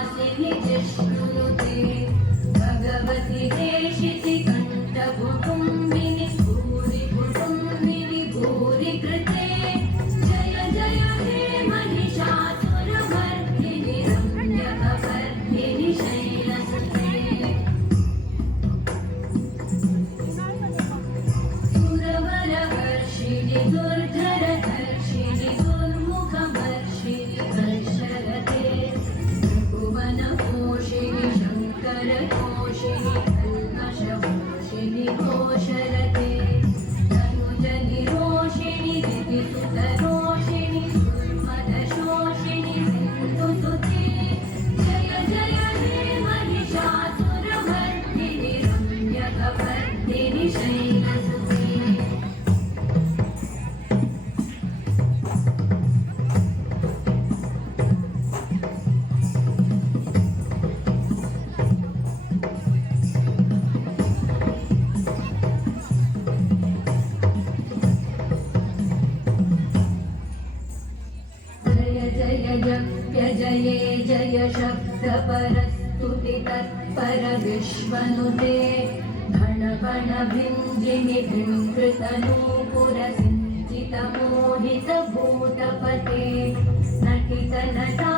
वासिनि जिष्णुनुते भगवति देशिति कण्ठकुटुम्बिनि भूरि कुटुम्बिनि भूरि कृते जय जय हे महिषासुरमर्दिनि रम्यकपर्दिनि शैलसुते सुरवरवर्षिणि दुर्धरधर्षिणि दुर्मुखमर्षिणि वर्षरते त्रिभुवनपोषिणि शङ्करकोशिनि कल्मषपोषिणि घोषरते तनुजनिरोषिणि दितिसुतरोषिणि दुर्मदशोषिणि सिन्धुसुते जय जय हे महिषासुरमर्दिनि रम्यकपर्दिनि शैलसुते जये जय शब्दपरस्तुति तत्पर विश्वनुते घन घन भिञ्जिनि भिङ्कृतनूपुर सिञ्चित मोहित भूतपते नटित नटा